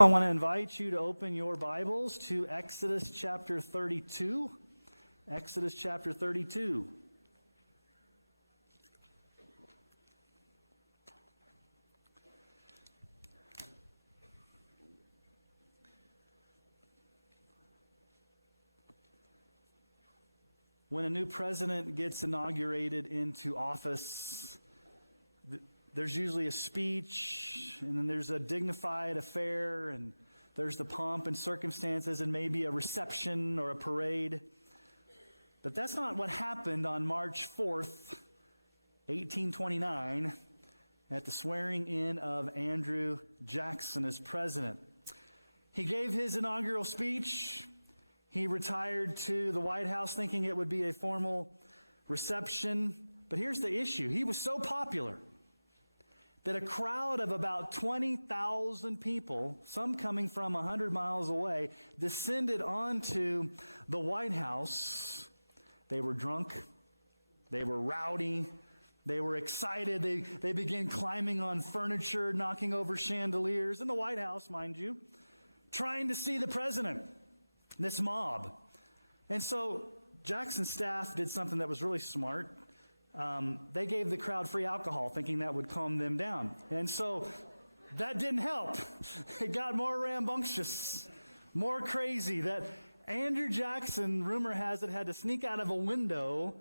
I want to invite you to open your Bibles to Exodus chapter 32. Exodus chapter 32. When a new president gets inaugurated into office, there's usually a speech, and then there's a dignified affair, and there's the pomp and circumstances, and maybe a reception or a parade. But that's not what happened on March 4th, 1829, at the swearing in of Andrew Jackson as president. He gave his inaugural speech. He retired to the White House thinking it would be a formal reception. But here's the issue. He was so popular that a crowd of about 20,000 people, some coming from 100 miles away, descended onto the White House. They were drunk. They were rowdy. They were excited. They began climbing on furniture, knocking over chandeliers in the White House, mind you, trying to see the president, this mob. And so Jackson's staff did something that was really smart. They gave the crowd free alcohol, thinking that would calm them down. And so that didn't help. It got more rambunctious, more crazy, that Andrew Jackson, rumor has it, had to sneak out of a window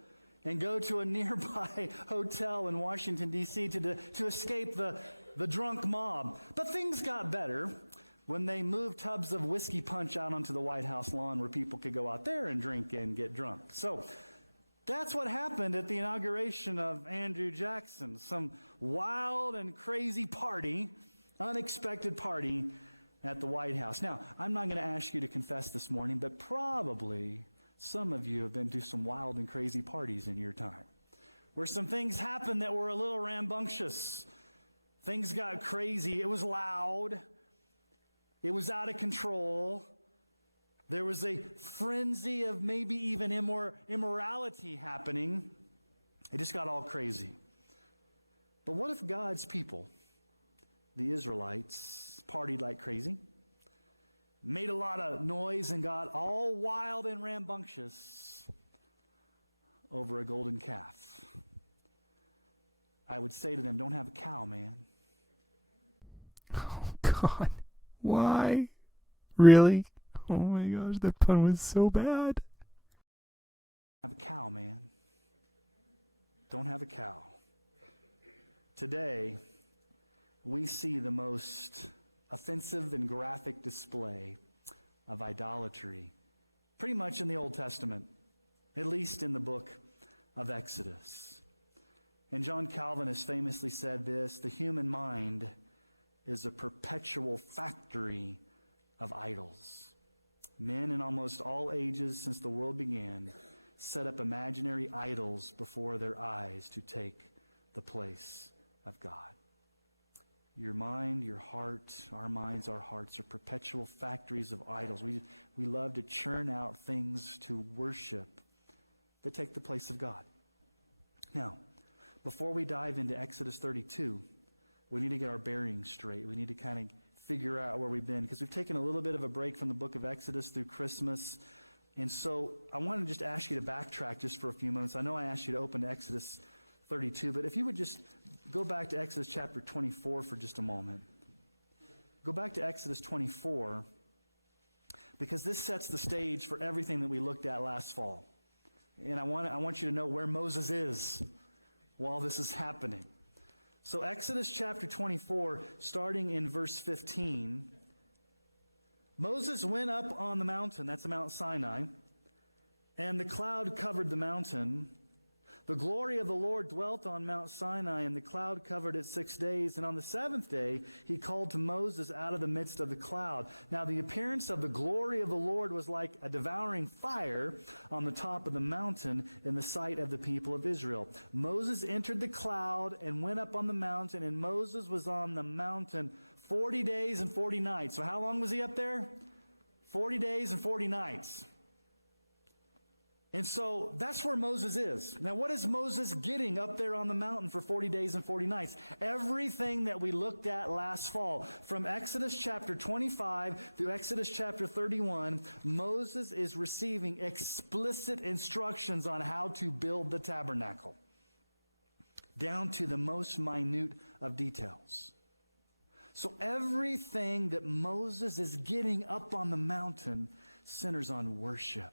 and go to a nearby hotel in Washington, D.C. to escape the drunk mob. But things got better when they moved tubs of whiskey punch out onto the White House lawn where people could go out there and drink and get drunk. So that's what happened at the inauguration of Andrew Jackson. Some wild and crazy party, unexpected party at the White House. Now, I'm not going to ask you to confess this morning, but probably some of you have been to some wild and crazy parties in your time, where some things happened that were a little rambunctious. Things got crazy. It was loud. It was out of control. There was a frenzy of maybe even immorality happening. It just got all crazy. But what if God's people, the Israelites, partied like crazy, made a lot of noise, and got all wild and rambunctious over a golden calf? I would say to them, don't have a cow, man. Oh, God. Why? Really? Oh my gosh, that pun was so bad. Have a cow, man. Don't have a cow. Today, we see the most offensive and graphic display of idolatry pretty much in the Old Testament, at least in the book of Exodus. And John Calvin has famously said this: the human mind is a perpetual factory of idols. Men in almost all ages since the world began set up imaginary idols before their eyes to take the place of God. Your mind, your heart, our minds, our hearts are perpetual factories of idols. We love to churn out things to worship that take the place of God. Now, before we dive into Exodus 32, we need to get our bearings straight. We need to kind of figure out where we've been, because we've taken a little bit of a break from the book of Exodus through Christmas. And so I want to just ask you to backtrack just for a few moments. I know I asked you to open to Exodus 32, but if you would just go back to Exodus chapter 24 for just a moment. Go back to Exodus 24, because this sets the stage for everything that we looked at last fall. And I want you to know where Moses is while this is happening. So Exodus chapter 24, starting in verse 15, Moses went up on the mountain, that's Mount Sinai, and the cloud covered the mountain. The glory of the Lord dwelt on Mount Sinai, and the cloud covered it 6 days. And on the seventh day, he called to Moses out of the midst of the cloud. Now the appearance of the glory of the Lord was like a devouring fire on the top of the mountain in the sight of the people of Israel. Moses entered the cloud and went up on the mountain, and Moses was on the mountain 40 days and 40 nights. So how long was he up there? 40 days and 40 nights. And so that's where Moses is. Now, what is Moses getting up there on the mountain for 40 days and 40 nights? Everything that we looked at last fall, from Exodus chapter 25 through Exodus chapter 31, Moses is receiving explicit instructions on how to build the tabernacle, down to the most minute of details. So everything that Moses is getting up on the mountain centers on worship.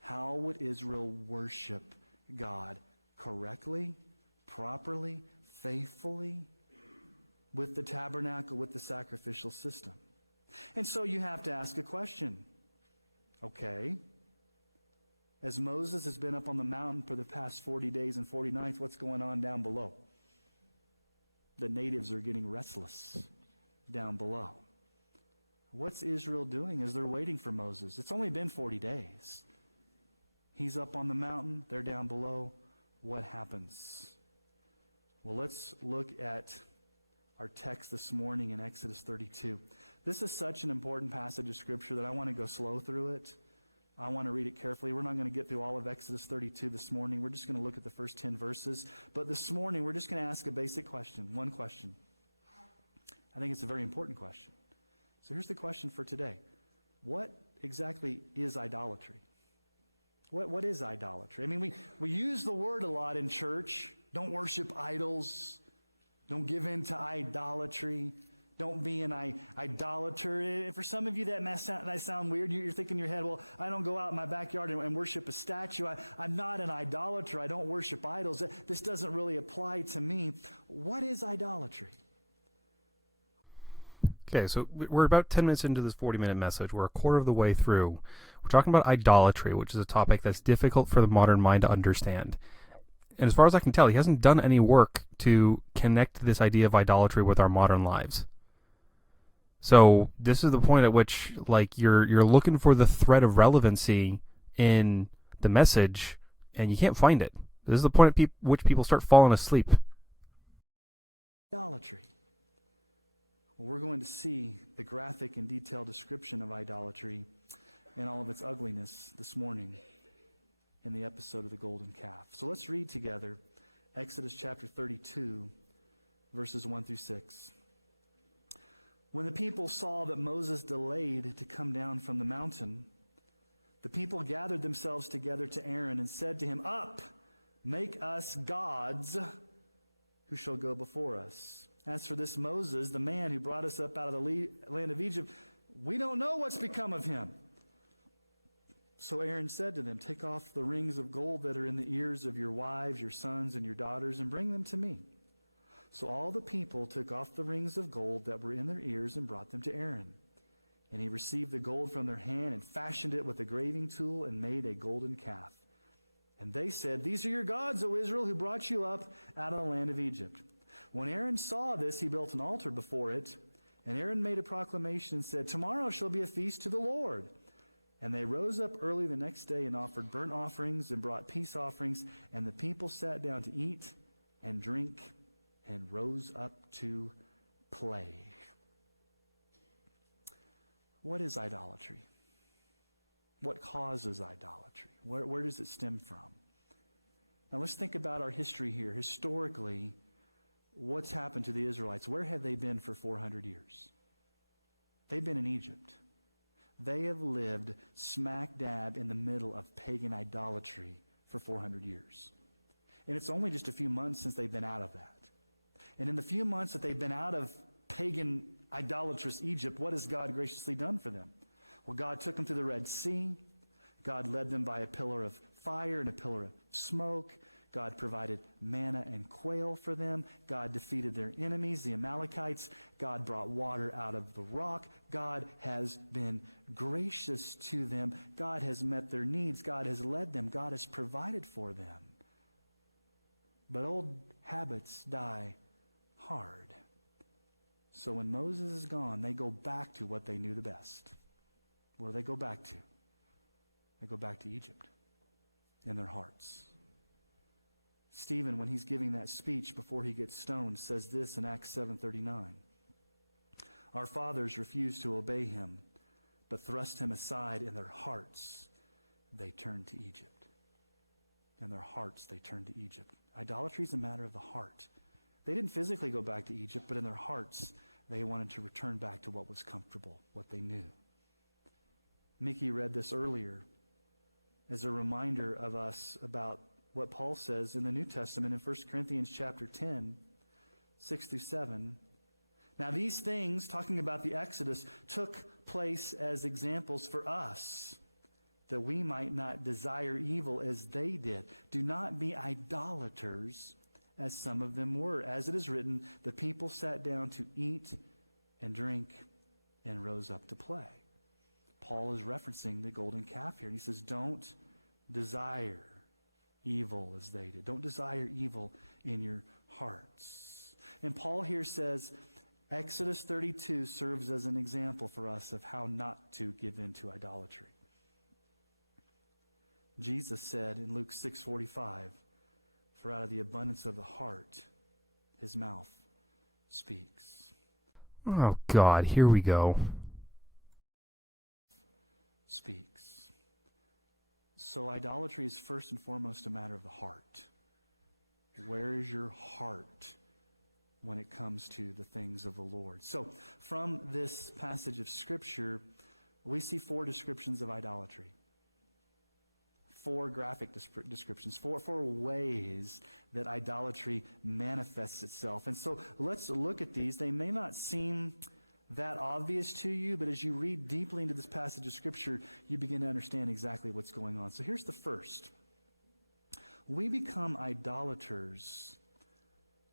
How would Israel worship God correctly, properly, faithfully, with the tabernacle, with the sacrificial system? And so you have to ask a question. Okay, as Moses has been up on the mountain for the past 40 days and 40 nights, what's going on down below? The natives are getting restless down below. What's Israel doing as they're waiting for Moses? It's only been 40 days. He's up on the mountain, they're down below. What happens? Well, let's look at our text this morning in Exodus 32. This is such an important passage of Scripture that I want to go slow through it. I want to read it carefully. We're not going to get through all of Exodus 32 this morning. We're just going to look at the first 10 verses. But this morning, we're just going to ask a basic question, one question. I think it's a very important question. So here's the question for today. What exactly is idolatry? What is idolatry? I mean, we use the word a lot in church. Don't worship idols. Don't give in to idolatry. Don't be an idolater. And for some of you, that might sound weird. You're thinking in your head, well, I don't go out in my backyard and worship a statue. I'm not an idolater. I don't worship idols. This doesn't really apply to me. What is idolatry? Okay, so we're about 10 minutes into this 40-minute message. We're a quarter of the way through. We're talking about idolatry, which is a topic that's difficult for the modern mind to understand. And as far as I can tell, he hasn't done any work to connect this idea of idolatry with our modern lives. So this is the point at which, like, you're looking for the thread of relevancy in the message, and you can't find it. This is the point at which people start falling asleep. Idolatry. Well, we're going to see the graphic and detailed description of idolatry in all of its ugliness this morning in the episode of the golden calf. So let's read together Exodus chapter 32, verses 1 through 6. When the people saw that Moses delayed to come down from the mountain, the people gathered themselves together to Aaron and said to him, "Up, make us gods who shall go before us. As for this Moses, the man who brought us up out of the land of Egypt, we don't know what's become of him." So Aaron said to them, "Take off the rings of gold that are in the ears of your wives, your sons, and your daughters, and bring them to me." So all the people took off the rings of gold that were in their ears and brought them to Aaron. And he received the gold from their hand and fashioned it with a graving tool and made a golden calf. And they said, "These are your gods, O Israel, who brought you up out of the land of Egypt." When Aaron saw this, he built an altar before it. And Aaron made a proclamation and said, "Tomorrow shall be a feast to the Lord." And they rose up early the next day and offered burnt offerings and brought peace offerings. And the people sat down to eat and drink and rose up to play. What is idolatry? What causes idolatry? Where does it stem from? Now let's think about our history here. Historically, what's happened to the Israelites? Where have they been for 400 years? They've been in Egypt. They have lived smack dab in the middle of pagan idolatry for 400 years. And it's only just a few months since they've been out of that. And in the few months that they've been out of pagan idolatrous Egypt, what has God graciously done for them? Well, God took them through the Red Sea. God led them by a pillar of fire and a pillar of smoke. God provided manna and quail for them. God defeated their enemies, the Amalekites. God brought water out of the rock. God has been gracious to them. God has met their needs. God has led them. God has provided for them. But old habits die hard. So when Moses is gone, they go back to what they knew the best. What do they go back to? They go back to Egypt in their hearts. Stephen, when he's giving that speech before he gets stoned, says this in Acts 7:39. Our fathers refused to obey him, but thrust him aside in their hearts. They turned to Egypt. In their hearts, they turned to Egypt. Idolatry is a matter of the heart. They didn't physically go back to Egypt, but in their hearts, they wanted to return back to what was comfortable, what they knew. Mickey read this earlier as a reminder of us about what Paul says in the New Testament in 1 Corinthians chapter 10, 6 through 7. Now these things, talking about the Exodus, took place as examples for us, that we might not desire evil as they did. Do not be idolaters, as some of them were. As it is written, the people sat down to eat and drink and rose up to play. Paul is referencing the golden calf here. And he says, don't desire evil as they did. Don't desire evil in your hearts. And Paul here says, Exodus 32 serves as an example for us of how not to give in to idolatry. Jesus said in Luke 6:45, for out of the abundance of the heart, his mouth speaks. Oh, God, here we go. Speaks. So idolatry is first and foremost a matter of the heart. Where is your heart when it comes to the things of the Lord? So from this passage of Scripture, we see 4 descriptions of idolatry. 4 graphic descriptions, four ways that idolatry manifests itself. And so let's look at these. They may not seem that obvious to you, but as you read deeply into this passage of Scripture, you begin to understand exactly what's going on. So here's the first. We become idolaters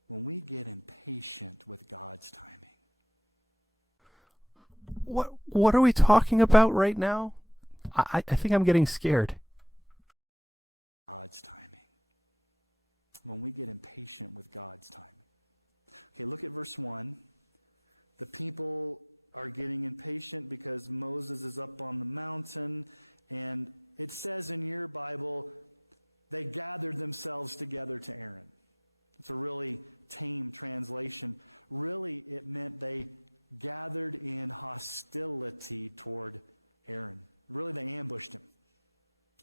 when we get impatient with God's timing. What are we talking about right now? I think I'm getting scared. God's timing. When we get impatient with God's timing. Okay, look at verse 1. The people are getting impatient because Moses is up on the mountain, and it says in your Bible, they gathered themselves together to Aaron. It's a really tame translation. Really, it meant they gathered in hostility toward Aaron. Really, they ambushed him.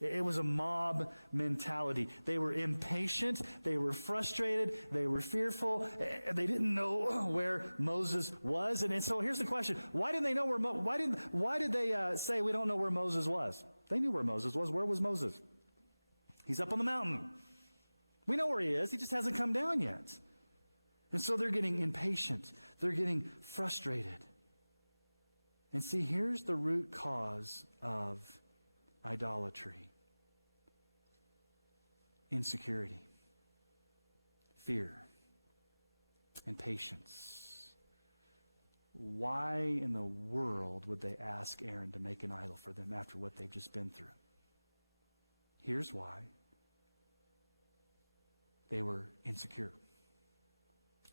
It was a mob mentality. They were impatient. They were frustrated. They were fearful. They didn't know where Moses was. And so here's the question: why didn't they know where? Why did they say we don't know where Moses was? They knew where Moses was. Where was Moses? He's up on the mountain. We know where he is. He just hasn't come down yet. And so they're getting impatient. They're getting frustrated. And see, here's the root cause of idolatry. Insecurity, fear, and patience. Why in the world would they ask Aaron to make an idol for them after what they've just been through? Here's why. They were insecure.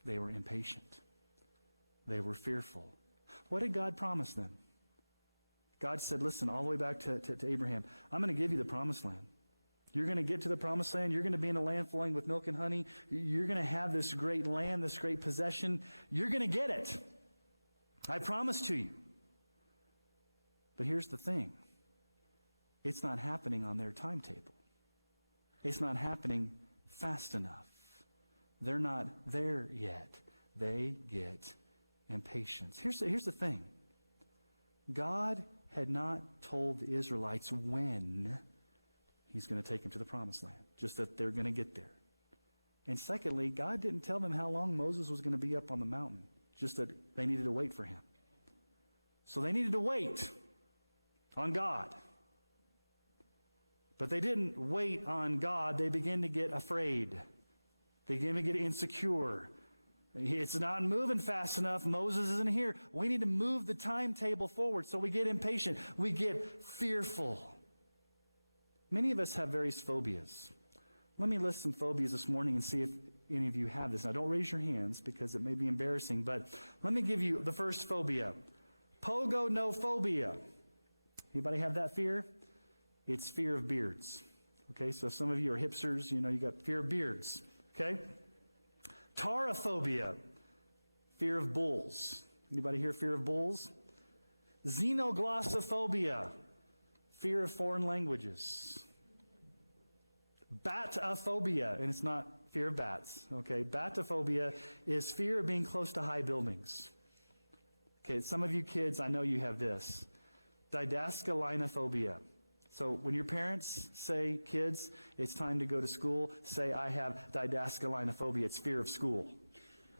They were impatient. They were fearful. What did God promise them? God said, listen, all the way back to Abraham, I'm going to give you the promised land. You're going to get to the promised land. You're going to be in a land flowing with milk and honey. You're going to have this great land, this great possession. You're going to get it. I promise to you. But here's the thing. It's not happening on their timetable. It's not happening fast enough. They're not there yet. They get impatient. Here's the thing. God had not told the Israelites when he's going to take them to the promised land, just that they're going to get there. And secondly, God didn't tell them how long Moses was going to be up on the mountain, just that they needed to wait for him. So they needed to wait on God. But they didn't wait on God. They began to get afraid. They began to get insecure. It's not moving fast enough. Moses isn't here. We need to move the timetable forward. So we get impatient. We get fearful. Many of us have various phobias. Let me list some phobias this morning and see if any of you have this. Now, don't raise your hands because it may be embarrassing, but let me give you the first phobia. Pogonophobia. Anybody have that fear? It's fear of beards. Okay, so some of you are hipsters, you got fear of beards. Okay? Taurophobia, fear of bulls. Anybody here fear of bulls? Xenoglossophobia, fear of foreign languages. Batophobia, and it's not fear of bats, okay? Batophobia is fear of being close to high buildings. Okay, some of you kids, I know you have this. Didascalinophobia. So when your parents say, kids, it's time to go to school, say, I have didascalinophobia. It's fear of school.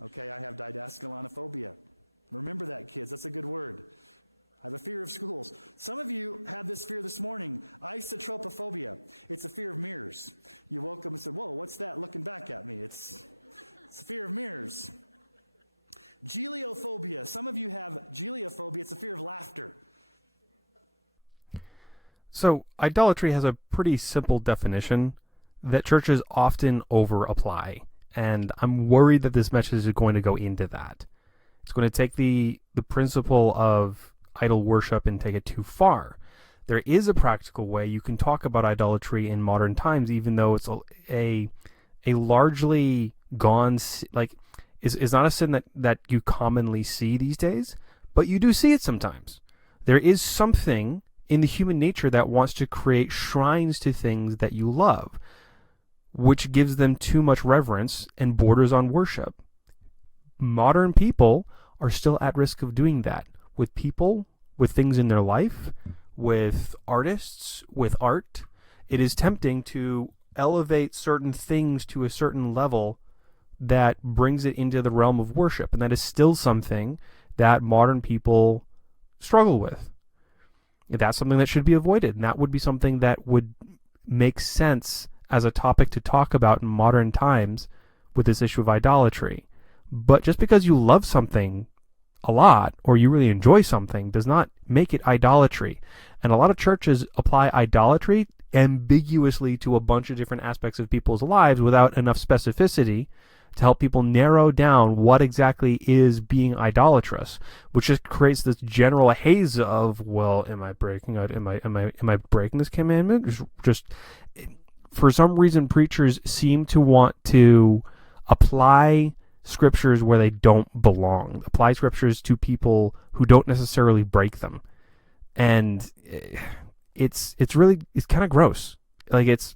Okay, I have didascalinophobia. Remember that, kids. That's a good word. I have a fear of schools. Some of you had this fear this morning, isotropophobia. It's a fear of mirrors. You woke up and said, whoa, what's that looking back at me? It's a fear of mirrors. Geliophobia. Some of you have geliophobia. It's a fear of laughter. So, idolatry has a pretty simple definition that churches often over-apply, and I'm worried that this message is going to go into that. It's going to take the principle of idol worship and take it too far. There is a practical way you can talk about idolatry in modern times, even though it's a largely gone, like, is not a sin that you commonly see these days, but you do see it sometimes. There is something in the human nature that wants to create shrines to things that you love, which gives them too much reverence and borders on worship. Modern people are still at risk of doing that with people, with things in their life, with artists, with art. It is tempting to elevate certain things to a certain level that brings it into the realm of worship, and that is still something that modern people struggle with. That's something that should be avoided, and that would be something that would make sense as a topic to talk about in modern times with this issue of idolatry. But just because you love something a lot or you really enjoy something does not make it idolatry. And a lot of churches apply idolatry ambiguously to a bunch of different aspects of people's lives without enough specificity to help people narrow down what exactly is being idolatrous, which just creates this general haze of, well, am I breaking this commandment? Just for some reason, preachers seem to want to apply scriptures where they don't belong, apply scriptures to people who don't necessarily break them, and it's kind of gross. Like it's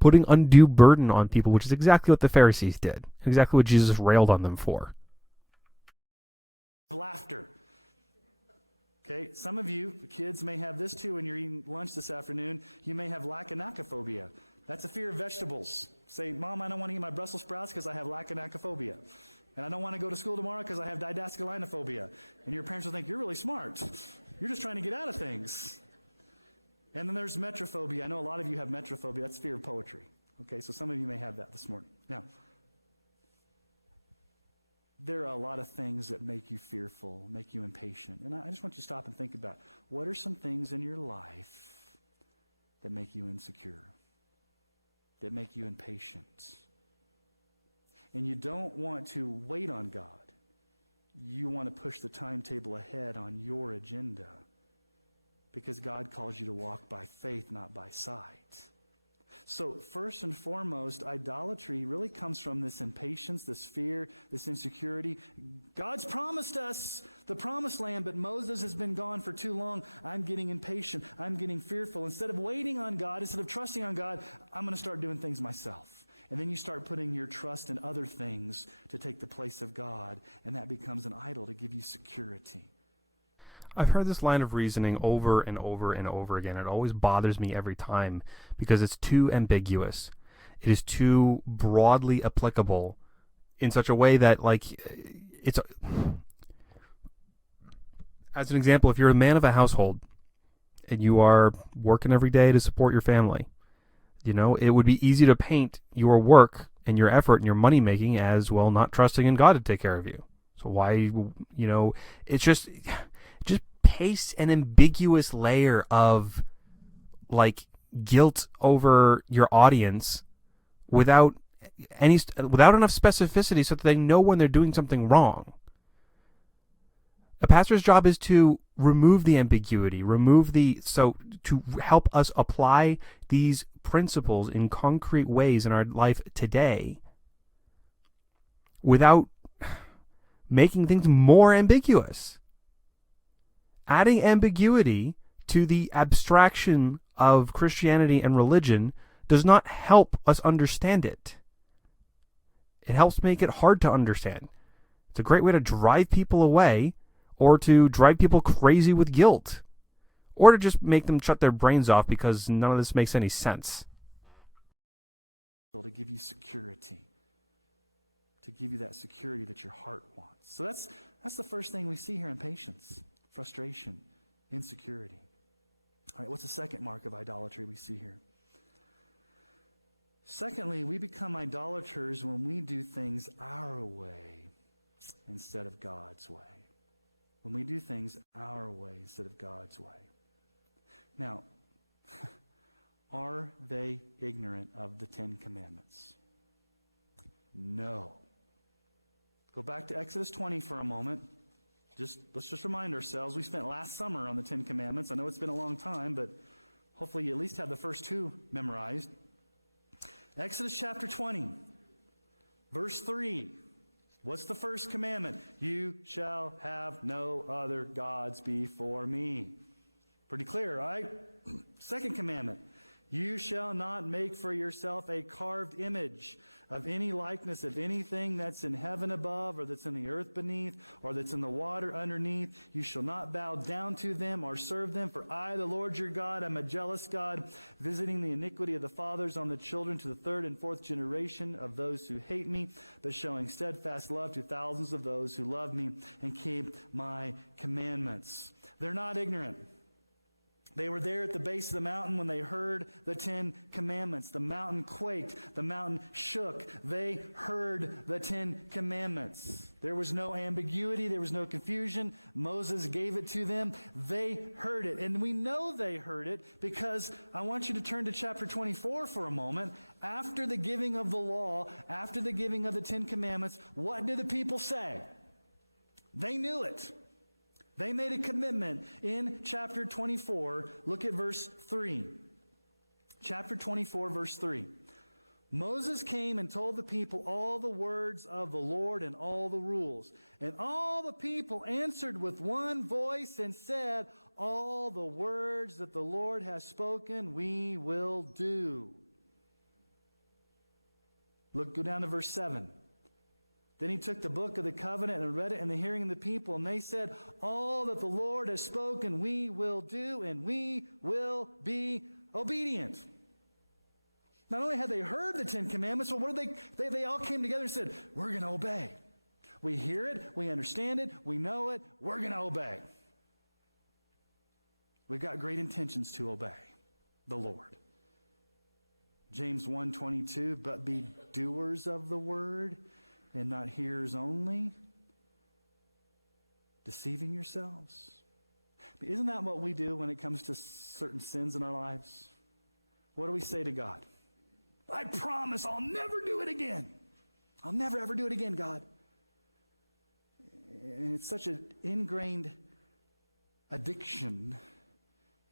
putting undue burden on people, which is exactly what the Pharisees did, exactly what Jesus railed on them for. Laughter. Okay, some of you kids may have this too when you're eating lunch this afternoon. You may have lakanakaphobia. That's a fear of vegetables. Say, Mom, I don't want to eat my Brussels sprouts because I have lakanakaphobia. And I don't want to go to school tomorrow because I have didascalinophobia. And your parents will think, you're really smart. You're just trying to get out of things. And then there's metrophobia. I know a lot of you have metrophobia. That's fear of poetry. Okay, so some of you may have that this morning. Now, there are a lot of things that make you fearful, make you impatient. And I just want you to stop and think about, what are some things in your life that make you insecure, that make you impatient? And you don't want to wait on God. You want to push the timetable ahead on your agenda, because God calls you to walk by faith, not by sight. So first and foremost, idolatry really comes from this impatience, this fear, this insecurity. God's promised us the promised land, but Moses has been gone for too long. I'm getting impatient. I'm getting fearful. Instead of waiting on God, instead of trusting on God, I'm going to start doing things myself. And then you start putting your trust in other things to take the place of God, and that becomes an idol to give you security. I've heard this line of reasoning over and over and over again. It always bothers me every time because it's too ambiguous. It is too broadly applicable in such a way that, like, it's... As an example, if you're a man of a household and you are working every day to support your family, you know, it would be easy to paint your work and your effort and your money making as, well, not trusting in God to take care of you. So why, you know, it's just pastes an ambiguous layer of, like, guilt over your audience without enough specificity so that they know when they're doing something wrong. A pastor's job is to remove the ambiguity, to help us apply these principles in concrete ways in our life today without making things more ambiguous. Adding ambiguity to the abstraction of Christianity and religion does not help us understand it. It helps make it hard to understand. It's a great way to drive people away, or to drive people crazy with guilt, or to just make them shut their brains off because none of this makes any sense. To give you security, to give you that security that your heart wants. So that's the first thing we see here in patience: frustration, insecurity. All right, what's the second mark of idolatry we see here? Secondly, we become idolaters when we do things our way instead of God's way. When we do things our way instead of God's way. Now, are they ignorant of the Ten Commandments? No. Go back to Exodus 20 for a moment. Let's just remind ourselves, we spent last summer on the Ten Commandments. I know it's been a long time, but hopefully you at least have the first two memorized. Exodus chapter 20, verse 3. What's the first commandment? You shall have no other gods before me. Pretty clear, right? Second commandment. You shall not make for yourself a carved image of any likeness of anything that's in heaven above, or that's in the earth beneath, or that's in the water underneath. You shall not bow down to them or serve them, for I, the Lord your God, am a jealous God, visiting the iniquity of the fathers on the children to the third and fourth generation of those who hate me, but showing steadfast love to thousands of those who love me and keep my commandments. They're not ignorant. They were there at the base of the mountain when they heard the Ten Commandments. The mountain quaked. The mountain shook. They heard the Ten Commandments. There was no ambiguity. There was no confusion. Moses gave it to them. They heard it. And we know they heard it because I want you to turn to chapter 24 for a moment. After the giving of the law, after the giving of the Ten Commandments, what did the people say? They knew it. They made a commitment in chapter 24. Look at verse 3. Chapter 24, verse 3. Moses came and told the people all the words of the Lord and all the rules. And all the people answered with one voice and said, all the words that the Lord has spoken, we will do. Go down to verse 7. Then he took the book of the covenant and read it in the hearing of the people, and they said, all that the Lord has spoken we will do, and we will be obedient. Not only had they heard the Ten Commandments, but what did they all came together and said, we're going to obey. We hear it, we understand it, we know it, we're going to obey. We've got great intentions to obey the Lord. James 1:22, but be doers of the word and not hearers only, deceiving yourselves. Isn't that what we do when it comes to certain sins in our lives? What do we say to God? I promise I'll never do it again. I'll never ever do it again, God. And it's such an ingrained addiction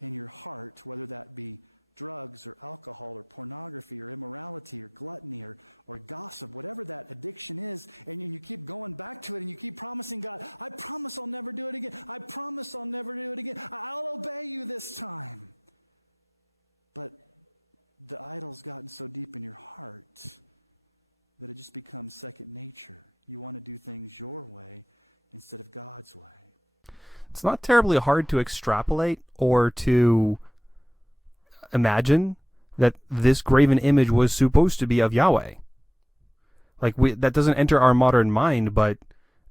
in your heart, whether that be drugs or alcohol or pornography or immorality or gluttony or gossip, whatever that addiction is, and you keep going back to it and you keep promising God, I promise I'll never do it again. I promise I'll never do it again. I'll obey you this time. But the idol's gotten so deep in your heart that it just becomes second nature. You want to do things your way instead of God's way. It's not terribly hard to extrapolate or to imagine that this graven image was supposed to be of Yahweh. That doesn't enter our modern mind, but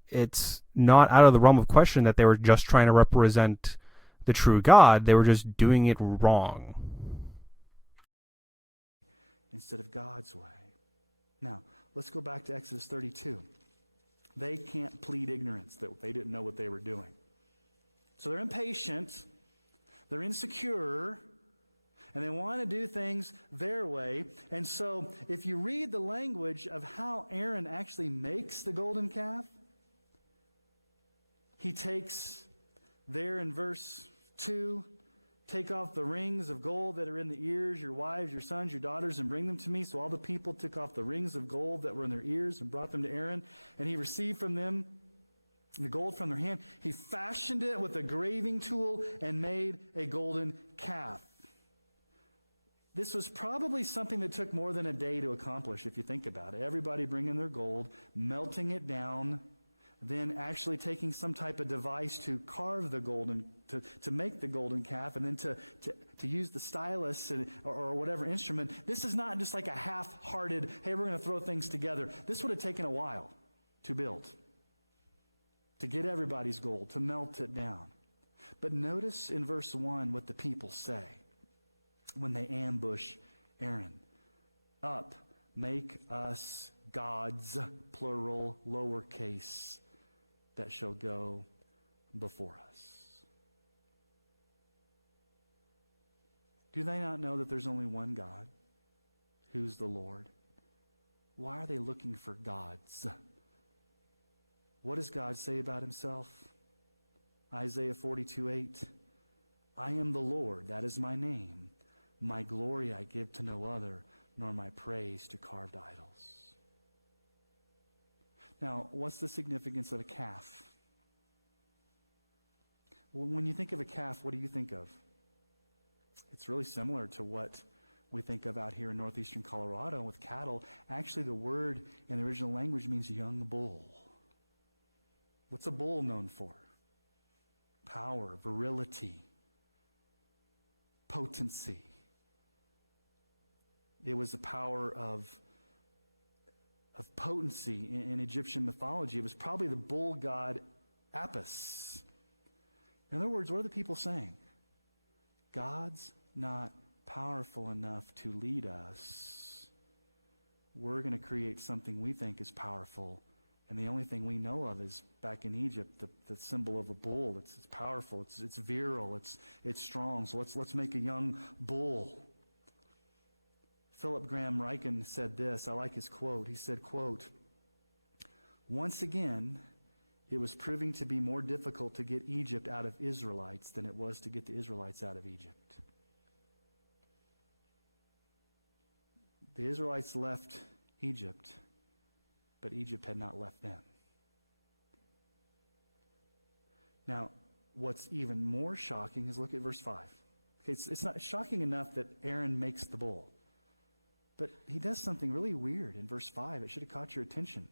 it's not out of the realm of question that they were just trying to represent the true God. They were just doing it wrong. Instead of God's way. Now, let's go back to Exodus 32. They can't plead ignorance that they didn't know what they were doing. So they're impatient, they're insecure, and they want to do things their way. And so if you read the language of how Aaron actually makes the golden calf, he takes there in verse 2, take off the rings of gold that are in the ears, your wives, your sons, your daughters, and bring them to me. So all the people took off the rings of gold that were in their ears and brought them to Aaron. And he received from them the gold from their hand. He fashioned it with a graving tool and made a golden calf. This was probably something that took more than a day to accomplish, if you think about it. Everybody bringing their gold, melting it down, then actually taking some type of device to carve the golden, to make the golden calf, and then to use the stylus or whatever instrument. This is not just like a half-hearted, hey, we're going to throw things together. This would have taken a while to build, to get everybody's gold, to melt it down. But notice in verse 1 what the people say when they ambush Aaron. Up, make us gods, plural, lowercase, that shall go before us. Do they not know that there's only one God, who's the Lord? Why are they looking for gods? What does God say about himself? Isaiah 42:8. I am the Lord, that is my name. My glory I give to no other, nor my praise to carved idols. Now, what's the significance of a calf? Well, when you think of a calf, what do you think of? It's really similar to what we think of out here in northeastern Colorado with cattle. Actually, the word in the original language means young bull. What's a bull known for? Power, virility, potency. It was the power of potency in Egyptian mythology. It was probably the bull god Apis. In other words, what are the people saying? God's not powerful enough to lead us. We're going to create something we think is powerful, and the only thing we know of is back in Egypt, the symbol of a bull. It's powerful, it's virile, it's strong. So let's make a young bull. Philip Graham Ryken said this. I like his quote. He said, quote, once again, it was proving to be more difficult to get Egypt out of Israelites than it was to get the Israelites out of Egypt. The Israelites left Egypt, but Egypt had not left them. Now, what's even more shocking is look at verse 5. Okay, it's not shocking enough that Aaron makes the bull. But he does something really weird in verse 5. It should have caught your attention.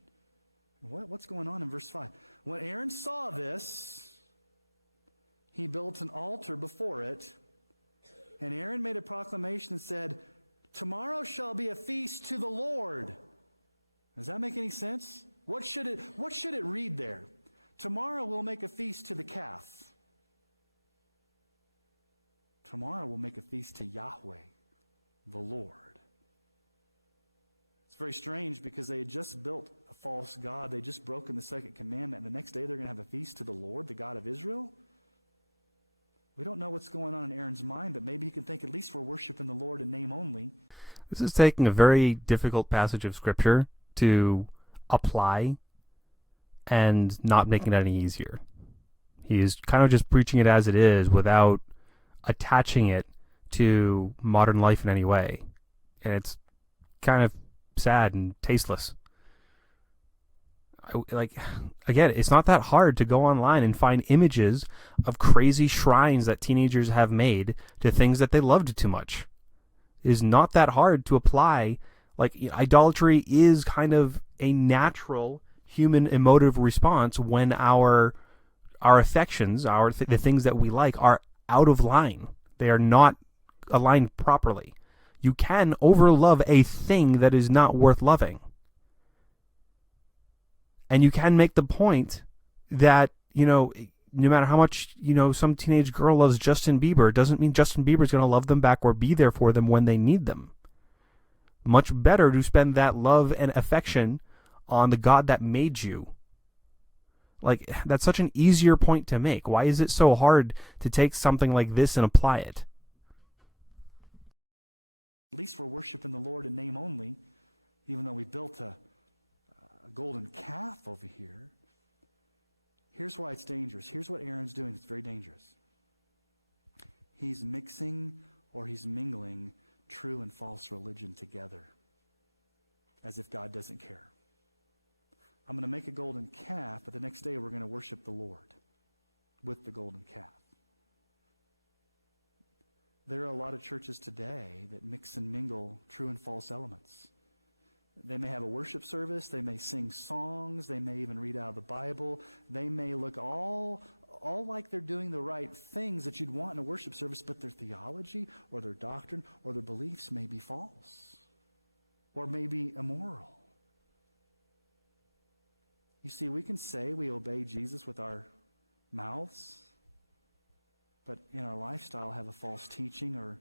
What's going on in verse 5? When Aaron saw this, he built an altar before it, and Aaron made a proclamation and said, tomorrow shall be a feast to the Lord. Does that make any sense? What should it read there? Tomorrow we'll make a feast to the calf. Tomorrow we'll make a feast to Yahweh, the Lord. It's very strange because they had just built a false god. They had just broken the second commandment. And the next day they're going to have a feast to the Lord, the God of Israel. We don't know what's going on in Aaron's mind, but maybe he can think at least we're worshiping the Lord in name only. This is taking a very difficult passage of Scripture to apply and not making it any easier. He is kind of just preaching it as it is without attaching it to modern life in any way. And it's kind of sad and tasteless. Again, it's not that hard to go online and find images of crazy shrines that teenagers have made to things that they loved too much. It is not that hard to apply. Idolatry is kind of a natural human emotive response when our affections, the things that we like, are out of line. They are not aligned properly. You can overlove a thing that is not worth loving. And you can make the point that, no matter how much, some teenage girl loves Justin Bieber, it doesn't mean Justin Bieber is going to love them back or be there for them when they need them. Much better to spend that love and affection on the God that made you. That's such an easier point to make. Why is it so hard to take something like this and apply it? At least we're worshiping the Lord in name only, even though we built a golden calf over here. Here's why it's dangerous. Here's what Aaron's doing. It's very dangerous. He's mixing or he's mingling true and false religion together as if God doesn't care. I'm going to make a golden calf, but the next day we're going to worship the Lord with the golden calf. There are a lot of churches today that mix and mingle true and false elements. They may have a worship service, they may sing songs, they may even read out of the Bible. They may look all like they're doing the right things that you'd want in a worship service, but their theology or their doctrine or their beliefs may be false or may be immoral. You see, we can say we obey Jesus with our mouths, but in our lifestyle have a false teaching or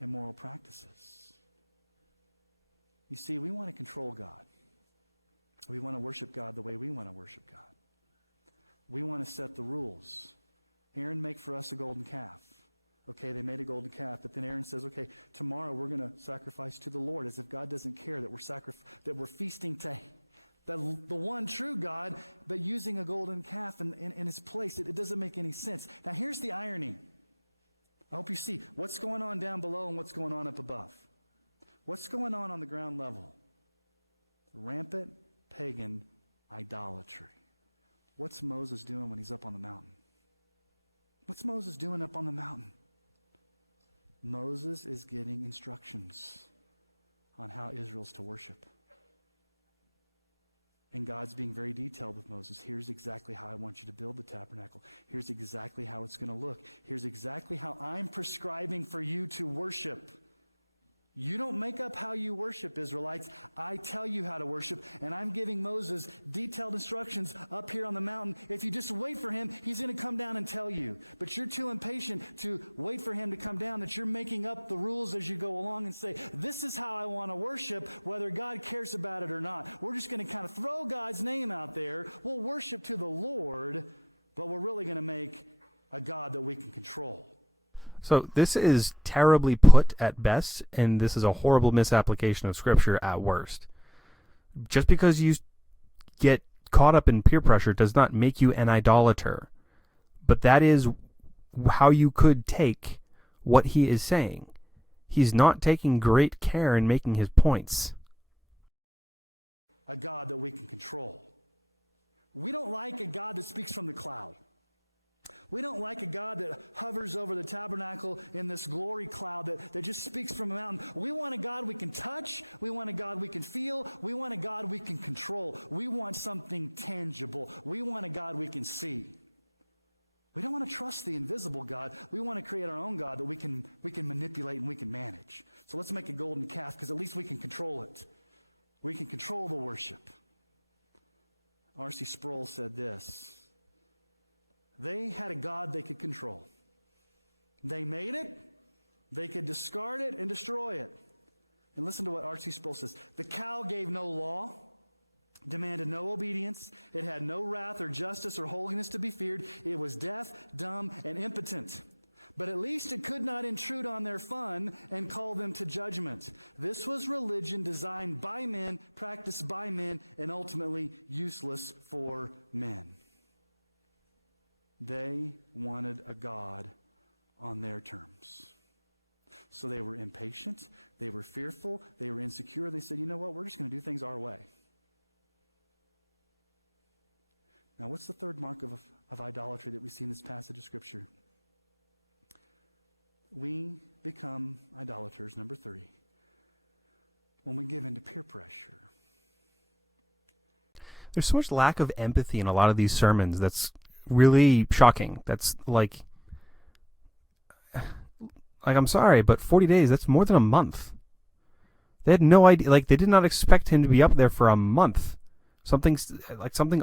immoral practices. You see, we want to control God. We want to worship God the way we want to worship God. We want to set the rules. Aaron, make for us a golden calf. Okay, they made a golden calf, but then Aaron says, okay, tomorrow we're going to sacrifice to the Lord, as if God doesn't care that we're feasting to the one true God, but using a golden calf in its place. It doesn't make any sense. Now here's the irony. I hope you see what's going on down below and what's going on up above. What's going on the ground level? Rampant pagan idolatry. What's Moses doing when he's up on the mountain? What's Moses doing up on the mountain? Moses is getting instructions on how Israel's to worship. And God's being very detailed with Moses. Here's exactly how I want you to build the tabernacle. Here's exactly how it's going to look. Here's exactly how I'm prescribing for you to worship. You don't make up how you worship, Israelites. I tell you how to worship, and I'm giving Moses detailed instructions up here on the mountain. If you just wait for him, he's going to come down and tell you. But you're too impatient to wait for him to come down that you're making up the rules as you go along and say, this is how I want to worship, whether God cares about it or not. We're just going to kind of throw God's name out there. We'll worship to the Lord, but we're really going to make a God that we can control. So this is terribly put at best, and this is a horrible misapplication of Scripture at worst. Just because you get caught up in peer pressure does not make you an idolater. But that is how you could take what he is saying. He's not taking great care in making his points. A God that we can control. We don't like a God that speaks from the cloud. We don't like a God that hovers over the tabernacle in this glory cloud that just speaks from a mountain. We want a God we can touch. We want a God we can feel. We want a God we can control. We want something tangible. We want a God we can see. We don't want to trust the invisible God. We want to create our own God that we can manipulate and we can manage. So let's make a golden calf because at least we can control it. We can control the worship. R.C. Sproul said this. They had a God they could control. They made it, they could discard it and destroy it. And listen to what R.C. Sproul says. The cow gave no law, demanded no obedience. It had no wrath or justice or holiness to be feared. It was deaf, dumb, and impotent. But at least it could not intrude on their fun and call them to judgment. This was religion designed by men, practiced by men, and ultimately useless for men. They wanted a God on their terms. So they were impatient, they were fearful, they were insecure. They said, you know what, we're just going to do things our way. Now, what's the third mark of idolatry that we see in this passage of Scripture? We become idolaters, number 3, when we give in to peer pressure. There's so much lack of empathy in a lot of these sermons that's really shocking. That's like I'm sorry, but 40 days, that's more than a month. They had no idea, they did not expect him to be up there for a month. Something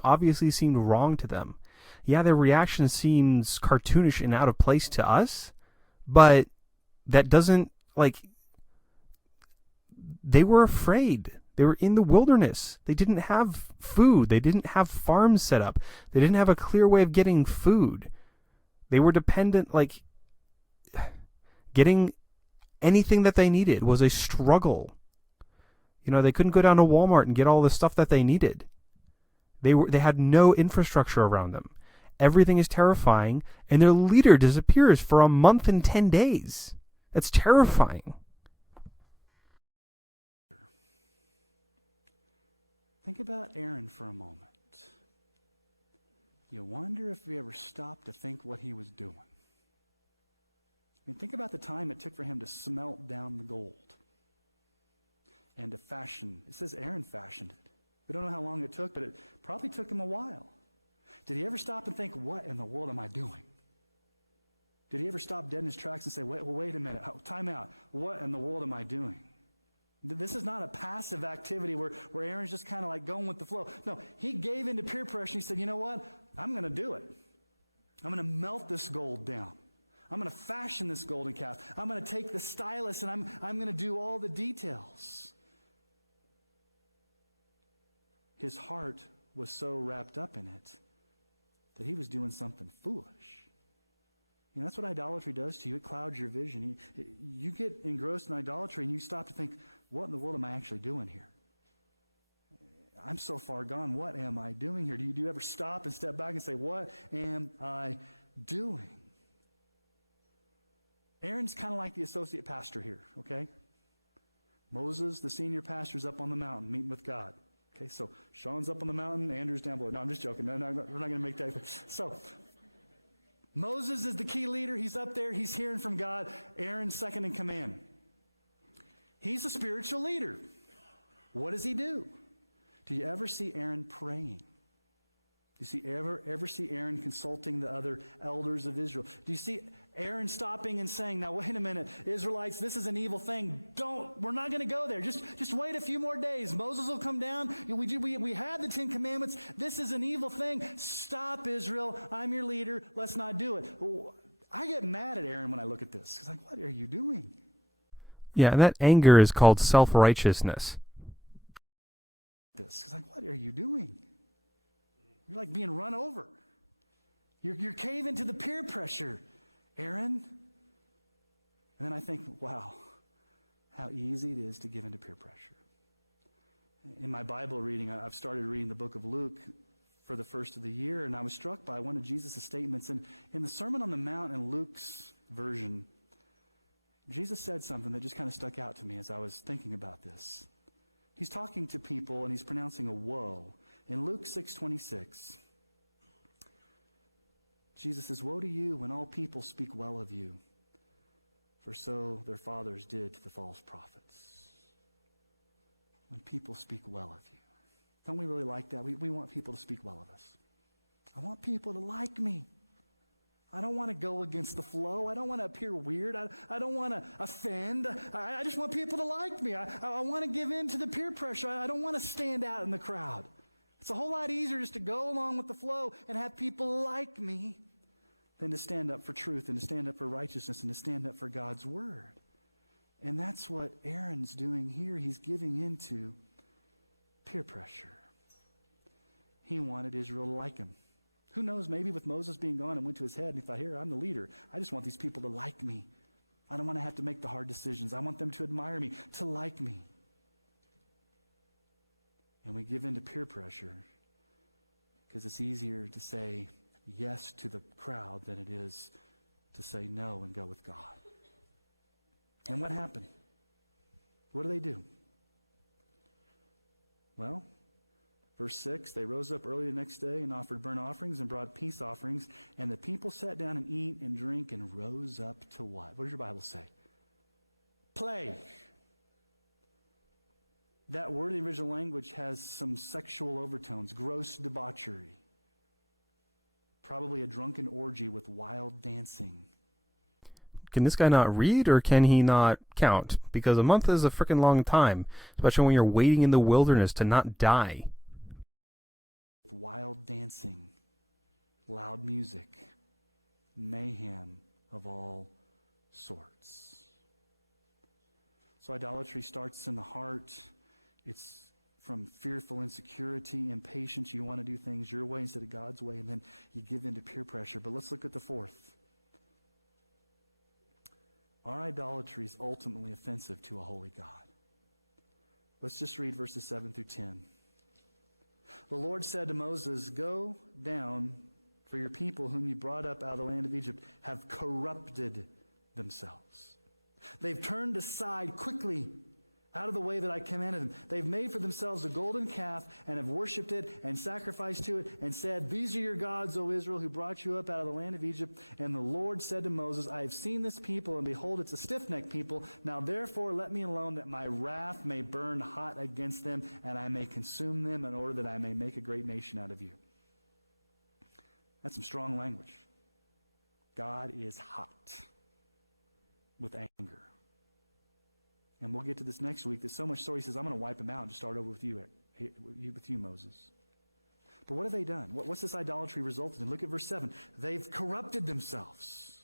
obviously seemed wrong to them. Yeah, their reaction seems cartoonish and out of place to us, but that doesn't, they were afraid. They were in the wilderness. They didn't have food. They didn't have farms set up. They didn't have a clear way of getting food. They were dependent, getting anything that they needed was a struggle. They couldn't go down to Walmart and get all the stuff that they needed. They had no infrastructure around them. Everything is terrifying, and their leader disappears for a month and 10 days. That's terrifying. Think about Aaron for a moment. You wonder if we ever stopped to think what he was doing. mean, think about the time it took for him to smelt down the gold and to fashion. It says Aaron fashioned it. We don't know how long it took, but it probably took him a while. Did he ever stop and think, what in the world am I doing? Did he ever stop dead in his tracks and say, wait a minute, time out. What in the world am I doing? This is not a passive activity where Aaron's just kind of like going with the flow. No, he gave into peer pressure. He said, you know what? I'm going to do it. I'm going to melt this gold down. I'm going to fashion this golden calf. I'm going to take the stylus and I'm going to do all the details. His heart was so wrapped up in it that he was doing something foolish. You know, that's what idolatry does to you. It clouds your vision. You get engrossed in idolatry and you stop to think, what in the world am I actually doing here? I'm so far gone. What am I doing here? Do you ever stop and step back and say, what am I doing? Aaron's kind of like the associate pastor here, okay? Moses, the senior pastor, is up on the mountain meeting with God. Okay, so Sean's up on the mountain, Andrew's down below. No, I'm just joking. No, we're not going to make that. So Moses is the key leader. He's up there. He's hearing from God. Aaron's second in command. He's a spiritual leader. What does he do? Do you ever see Aaron praying? Do you ever see Aaron consulting the other elders of Israel? Do you see Aaron stopping and saying, now wait a minute, Israelites, this is an evil thing. We're not going to go there. Just wait a few more days. Moses will come down. We had the 10 Commandments. This is an evil thing. Stop, Israel. I'm your leader. Let's not do it. I get mad at Aaron when I look at this. It's like, what are you doing? Yeah, and that anger is called self-righteousness. It's like, what are you doing? You're like being run over. You're caving to the peer pressure, Aaron. And then I think, wow, how easy it is to give into peer pressure. In my Bible reading, I've started reading the book of Luke for the first of the year, and I was struck by one of Jesus' statements. And in the Sermon on the Mount in Luke's version, Jesus said something that just kind of stuck out to me as I was thinking about this. He's talking to people, and he's pronouncing a woe. In Luke 6:26, Jesus says, woe to you when all people speak well of you, for so their fathers did to the false prophets. When people speak well of you. Don't we really like that? We want people to speak well of us. I want people to like me. I don't want to go against the flow. I don't want to appear weird. I don't want to offend. I just want people to like me. I want to give in to the peer pressure. I don't want to stand out in the crowd. It's a whole lot easier just to go along with the flow and have people like me than to stand up for truth and to stand up for righteousness and to stand up for God's word. And that's what Aaron's doing here. He's giving into peer pressure. He wanted Israel to like him. Who knows, maybe with Moses being gone, it went to his head and he thought, here, I'm the leader. I just want these people to like me. I don't want to have to make the hard decisions. I want them to admire me, to like me. And we give in to peer pressure because it's easier to say yes to the crowd than it is to say no and go with God. And what happened? What do? Well, verse 6, they rose up early the next day and offered burnt offerings and brought peace offerings, and the people sat down and eat and drink and rose up to what? What does your Bible say? Play. That word in the original language has some sexual overtones, gross debauchery. Probably a drunken orgy with wild dancing. Can this guy not read, or can he not count? Because a month is a freaking long time, especially when you're waiting in the wilderness to not die. Wild dancing, loud music, mayhem of all sorts. So idolatry starts in the heart. It's from fearful insecurity, impatience. You want to do things your way instead of God's way, and then you give in to peer pressure. But let's look at the fourth. Our idolatry is ultimately offensive to a holy God. Let's just read verses 7 through 10. The Lord said to Moses, go down, for your people whom you brought up out of the land of Egypt have corrupted themselves. They've turned aside quickly out of the way that I commanded them. They've made for themselves a golden calf and have worshipped it and sacrificed to it and said, these are your gods, O Israel, who brought you up out of the land of Egypt. And the Lord said to Moses, I have seen this people, and behold, it's a stiff-necked people. Now therefore let me alone, that my wrath may burn hot against them, and I may consume them, in order that I may make a great nation out of you. That's some strong language. God is hot with anger. And we'll get to this next week. There's so much so he says, I'm going to wipe them out and just start over with you, Moses. But what have they done? What's this idolatry resulted in? Look at verse 7. They've corrupted themselves.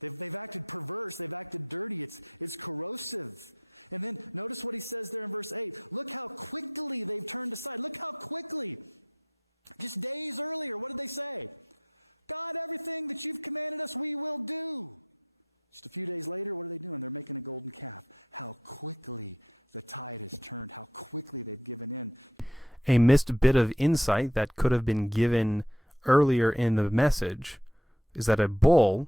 They've acted perverse. They've acted dirty. It's corrosive. And then notice what he says there in verse 8. Look how quickly they've turned aside. Look how quickly. Just days earlier, what did they say? God, everything that you've commanded us, we will do. Just a few days later, what are they doing? They're making a golden calf. How quickly the tide has turned. How quickly they've given in. A missed bit of insight that could have been given earlier in the message is that a bull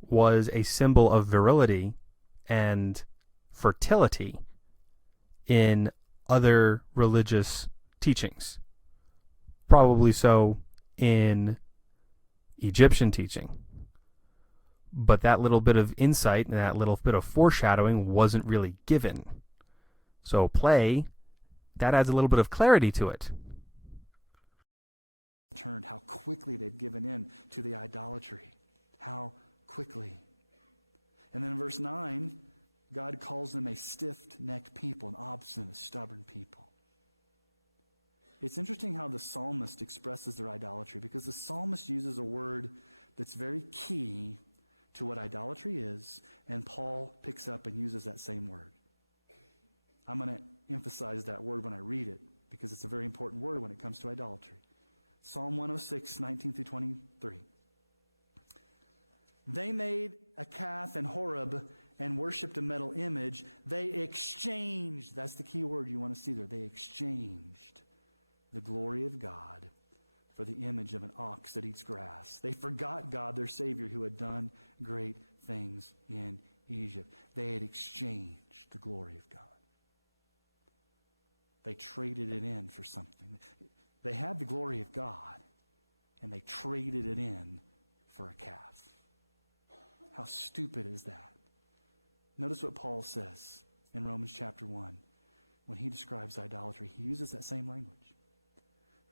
was a symbol of virility and fertility in other religious teachings. Probably so in Egyptian teaching. But that little bit of insight and that little bit of foreshadowing wasn't really given. So that adds a little bit of clarity to it. Turned, how quickly they've given in to the idolatry. How quickly. And then in verse 9, God calls them a stiff-necked people, an obstinate, stubborn people. It's interesting how the psalmist expresses their idolatry, because the psalmist uses a word that's very key to what idolatry is, and Paul picks up and uses that same word. I'm going to emphasize that word when I read it, because it's a very important word when it comes to idolatry. Psalm 106, 19 through 23. They made a calf in Horeb and worshipped a metal image. They exchanged, that's the key word you want to see there, they exchanged the glory of God for the image of an ox that eats grass. They forgot God, their Savior, who had done great things in Egypt. They had exchanged the glory of God. They traded it in for something. They had the glory of God, and they traded it in for a calf. How stupid is that? Notice what Paul says in Romans chapter 1. When he describes idolatry, he uses that same language.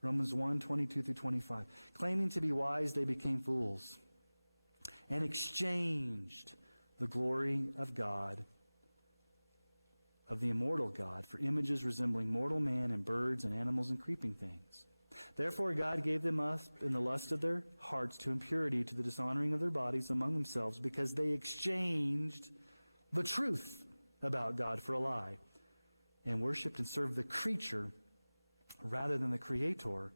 Romans 1, 22 through 25. Claiming to be wise, they became fools and exchanged the glory of God, of the immortal God, for images resembling mortal man and birds and animals and creeping things. Therefore God gave them up in the lust of their hearts to impurity, to the dishonoring of their bodies among themselves, because they exchanged the truth about God for a lie, and worshipped and served the creature rather than the Creator,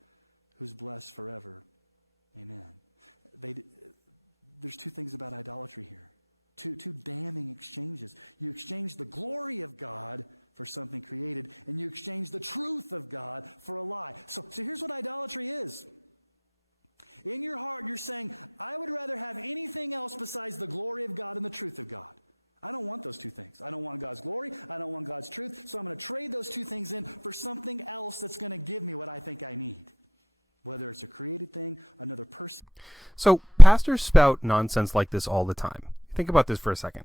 who's blessed forever. Amen. There's two things about idolatry here. Two damning exchanges. You exchange the glory of God for something created, and you exchange the truth of God for a lie. So here's what idolatry is. In your heart, you're saying, I would rather have anything else besides the glory of God and the truth of God. I don't want those two things. I don't want God's glory. I don't want God's truth. So I'm going to trade those two things in for something else that's going to give me what I think I need. Whether it's a created thing, another person. So pastors spout nonsense like this all the time. Think about this for a second.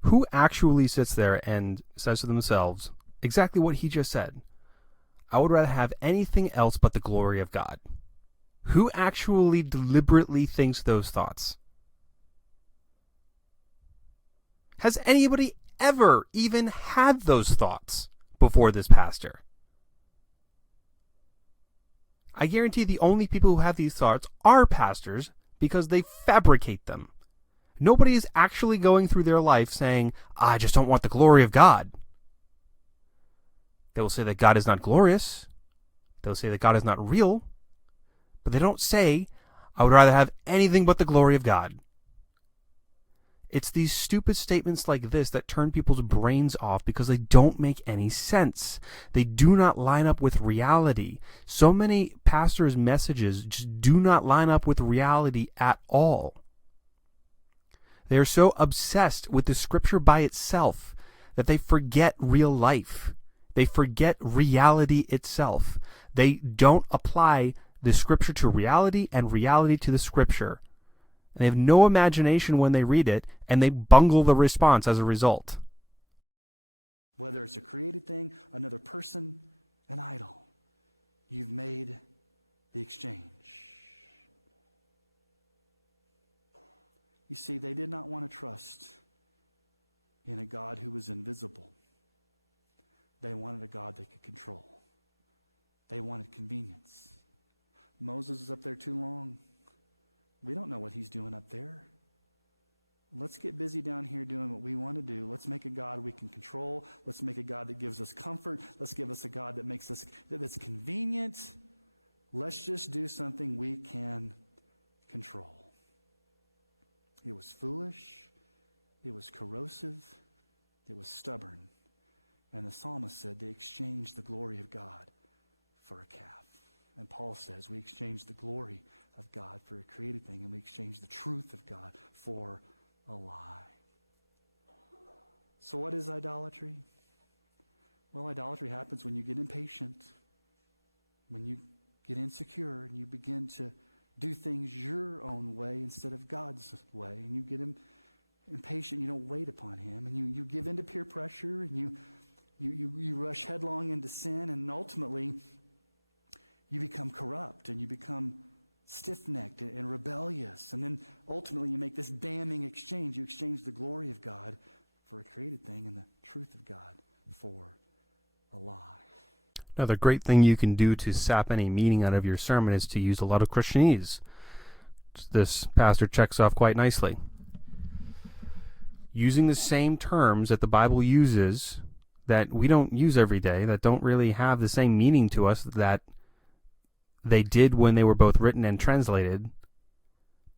Who actually sits there and says to themselves exactly what he just said? I would rather have anything else but the glory of God. Who actually deliberately thinks those thoughts? Has anybody ever even had those thoughts before this pastor? I guarantee the only people who have these thoughts are pastors, because they fabricate them. Nobody is actually going through their life saying, I just don't want the glory of God. They will say that God is not glorious. They'll say that God is not real. But they don't say, I would rather have anything but the glory of God. It's these stupid statements like this that turn people's brains off, because they don't make any sense. They do not line up with reality. So many pastors' messages just do not line up with reality at all. They are so obsessed with the scripture by itself that they forget real life. They forget reality itself. They don't apply the Scripture to reality and reality to the Scripture. And they have no imagination when they read it, and they bungle the response as a result. Whether it's a created thing, another person, an idol, you've made the exchange. You see, they did not want to trust in a God who was invisible. They wanted a God they could control. They wanted convenience. Moses is up there too long. We don't know what he's doing up there. Let's get busy down here doing what we want to do. Let's make a God we can control. Let's make a God that gives us comfort. Let's give us a God that makes us, that's convenient. Let's just do something we can control. It was foolish. It was corrosive. It was stubborn. And the psalmist said they exchanged the glory of God for a calf. And Paul says we exchange the glory of God for a created thing, and we exchange the truth of God for a lie. So what is idolatry? Well, idolatry happens when you get impatient, when you get insecure, and you begin to do things your own way instead of God's way, and you get impatient, you don't wait upon Him, and you give in to peer pressure, and you rush headlong into sin, and ultimately you become corrupt, and you become stiff-necked and rebellious, and then ultimately you make this damning exchange. You exchange the glory of God for a created thing and the truth of God for a lie. Another great thing you can do to sap any meaning out of your sermon is to use a lot of Christianese. This pastor checks off quite nicely. Using the same terms that the Bible uses that we don't use every day, that don't really have the same meaning to us that they did when they were both written and translated,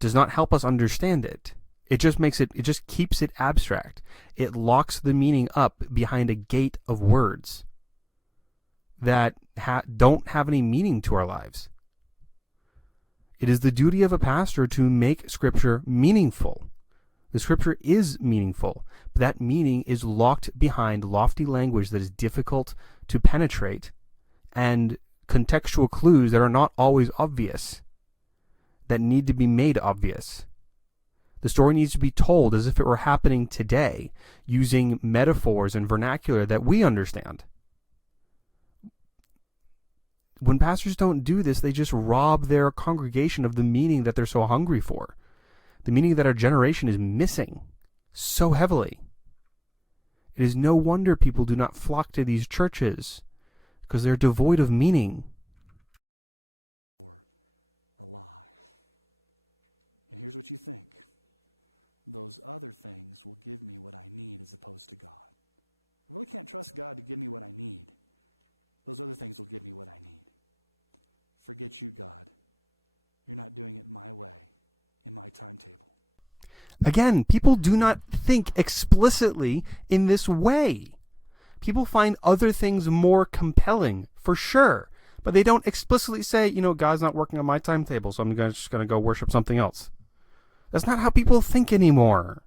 does not help us understand it. It just keeps it abstract. It locks the meaning up behind a gate of words that don't have any meaning to our lives. It is the duty of a pastor to make Scripture meaningful. The Scripture is meaningful, but that meaning is locked behind lofty language that is difficult to penetrate and contextual clues that are not always obvious, that need to be made obvious. The story needs to be told as if it were happening today, using metaphors and vernacular that we understand. When pastors don't do this, they just rob their congregation of the meaning that they're so hungry for, the meaning that our generation is missing so heavily. It is no wonder people do not flock to these churches, because they're devoid of meaning. Or a lie. And here's what you think. Those other things will give me what I need as opposed to God. I really can't trust God to give me what I need. Those other things will give me what I need. Forget you, God. You're not doing it my way, in my timetable. Again, people do not think explicitly in this way. People find other things more compelling, for sure. But they don't explicitly say, God's not working on my timetable, so I'm just going to go worship something else. That's not how people think anymore.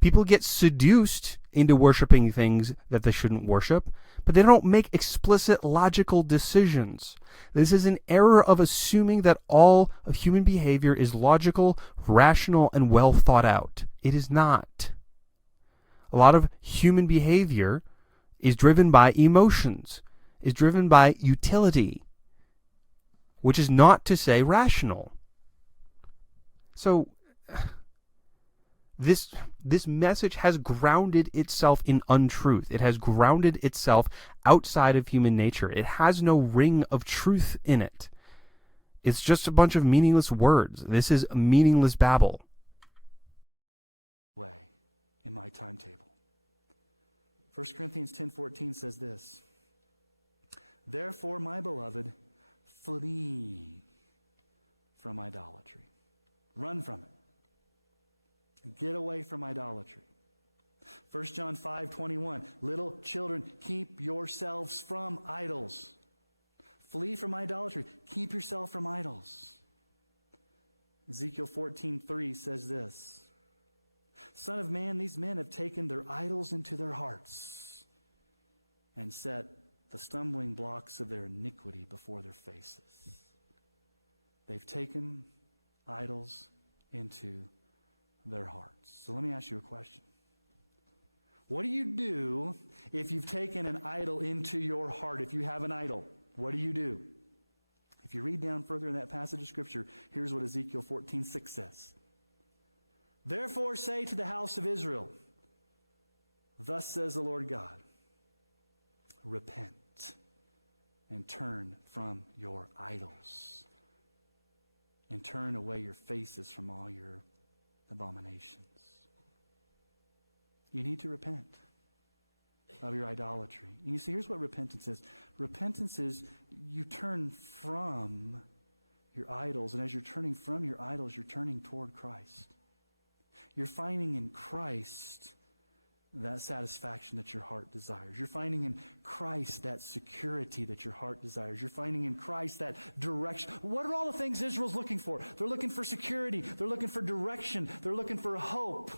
People get seduced into worshiping things that they shouldn't worship, but they don't make explicit logical decisions. This is an error of assuming that all of human behavior is logical, rational, and well thought out. It is not. A lot of human behavior is driven by emotions, is driven by utility, which is not to say rational. So this message has grounded itself in untruth. It has grounded itself outside of human nature. It has no ring of truth in it. It's just a bunch of meaningless words. This is a meaningless babble. Way in my timetable. 1 Corinthians 10:14 says this. Therefore, my beloved, flee from idolatry. Run from it. Get away from idolatry. 1 John 5:21. Little children, keep yourselves from idols. Flee from idolatry. Keep yourself from idols. Ezekiel 14:3 says this. Son of man, these men have taken their idols into their hearts and set the stumbling blocks of their iniquity before their faces. They've taken idols into their hearts. So let me ask you a question. What do you do if you've taken an idol into your heart? If you have an idol, what do you do? If you read down further in that passage of Scripture, here's what Ezekiel 14:6 says. Therefore say to the house of Israel, thus says the Lord God, repent and turn from your idols and turn away your faces from all your abominations. You need to repent of your idolatry. And you see, here's what repentance is. Repentance is you turn from your idols, and as you're turning from your idols, you're turning toward Christ. You're finding in Christ that satisfaction that your heart desires. You're finding in Christ that security that your heart desires. You're finding in Christ that direction. What are all the things Israel's looking for? They're looking for security. They're looking for direction. They're looking for hope.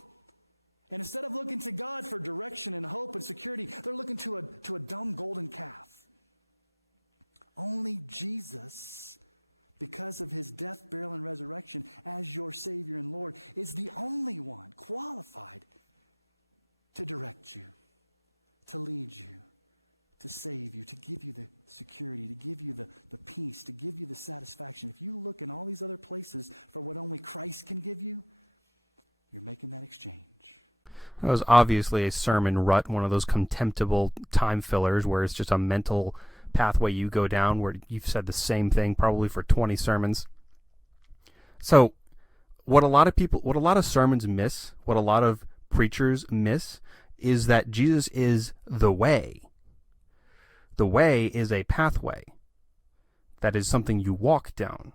And instead of looking to God for direction and hope and security, they're looking to a dumb golden calf. Only Jesus, because of his death, burial, and resurrection as your Savior and Lord, is the only one qualified to direct you, to lead you, to save you, to give you the security, to give you the peace, to give you the satisfaction. If you look in all these other places for what only Christ can give you, you're making that exchange. That was obviously a sermon rut, one of those contemptible time fillers where it's just a mental pathway you go down where you've said the same thing probably for 20 sermons. So what a lot of sermons miss, what a lot of preachers miss, is that Jesus is the way. The way is a pathway. That is something you walk down.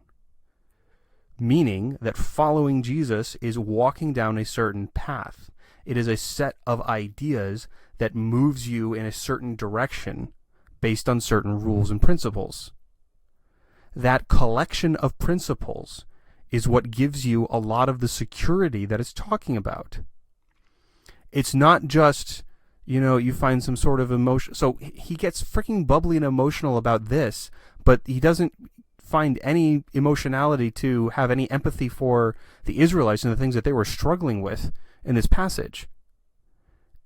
Meaning that following Jesus is walking down a certain path. It is a set of ideas that moves you in a certain direction based on certain rules and principles. That collection of principles is what gives you a lot of the security that it's talking about. It's not just, you find some sort of emotion. So he gets freaking bubbly and emotional about this, but he doesn't find any emotionality to have any empathy for the Israelites and the things that they were struggling with in this passage.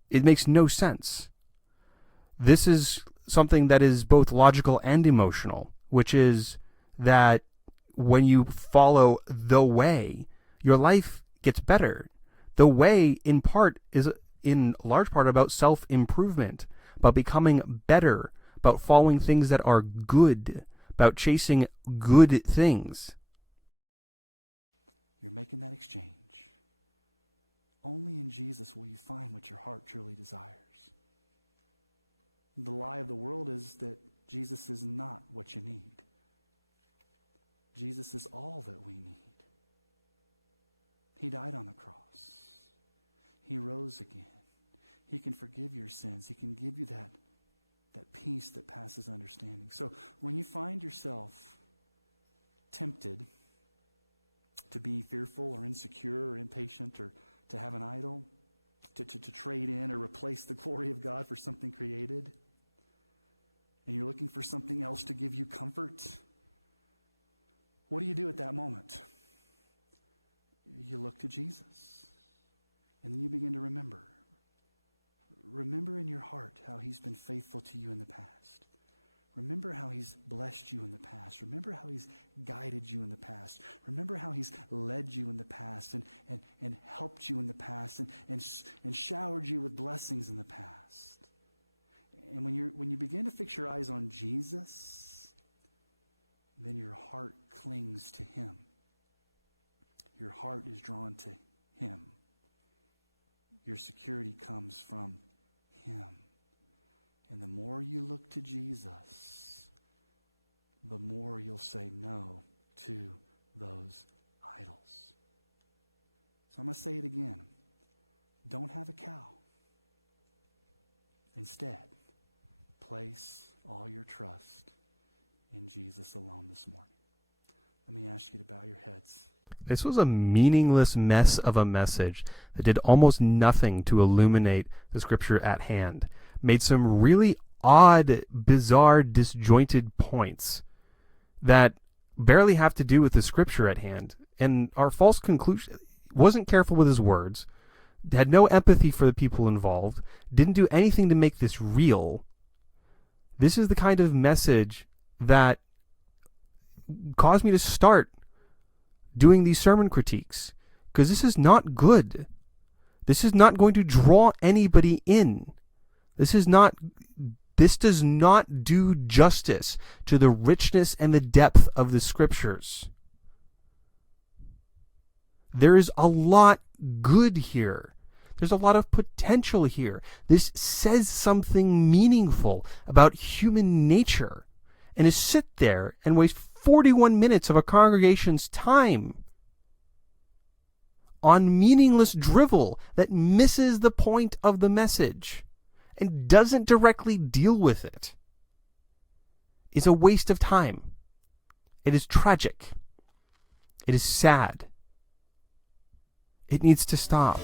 It makes no sense. This is something that is both logical and emotional, which is that when you follow the way, your life gets better. The way, in large part, about self-improvement, about becoming better, about following things that are good, about chasing good things. You're making that exchange. Only in Jesus will you find what your heart truly desires. The lie of the world is that Jesus is not what you need. Jesus is all that we need. He died on the cross. He rose again. He can forgive your sins. He can give you that peace that passes understanding. So when you find yourself tempted to be fearful or insecure or impatient or to have an idol, to trade in or replace the glory of God for something created, and you're looking for something else to give you comfort, what do you do at that moment? You look to Jesus. And then you begin to remember. Remember in your heart how he's been faithful to you in the past. Remember how he's blessed you in the past. Remember how he's guided you in the past. Remember how he's led you in the past and helped you in the past and showered you with blessings in the past. And when you begin to fix your eyes on Jesus, then your heart clings to him. Your heart is drawn to him. Your security comes from him. And the more you look to Jesus, the more you'll say no to those idols. So I'm going to say it again. Don't have a cow. Instead, place all your trust in Jesus alone this morning. Let me ask you to bow your heads. This was a meaningless mess of a message that did almost nothing to illuminate the scripture at hand. Made some really odd, bizarre, disjointed points that barely have to do with the scripture at hand. And our false conclusion, wasn't careful with his words, had no empathy for the people involved, didn't do anything to make this real. This is the kind of message that caused me to start doing these sermon critiques, because this is not good. This is not going to draw anybody in. This does not do justice to the richness and the depth of the scriptures. There is a lot good here. There's a lot of potential here. This says something meaningful about human nature. And to sit there and waste 41 minutes of a congregation's time on meaningless drivel that misses the point of the message and doesn't directly deal with it is a waste of time. It is tragic. It is sad. It needs to stop.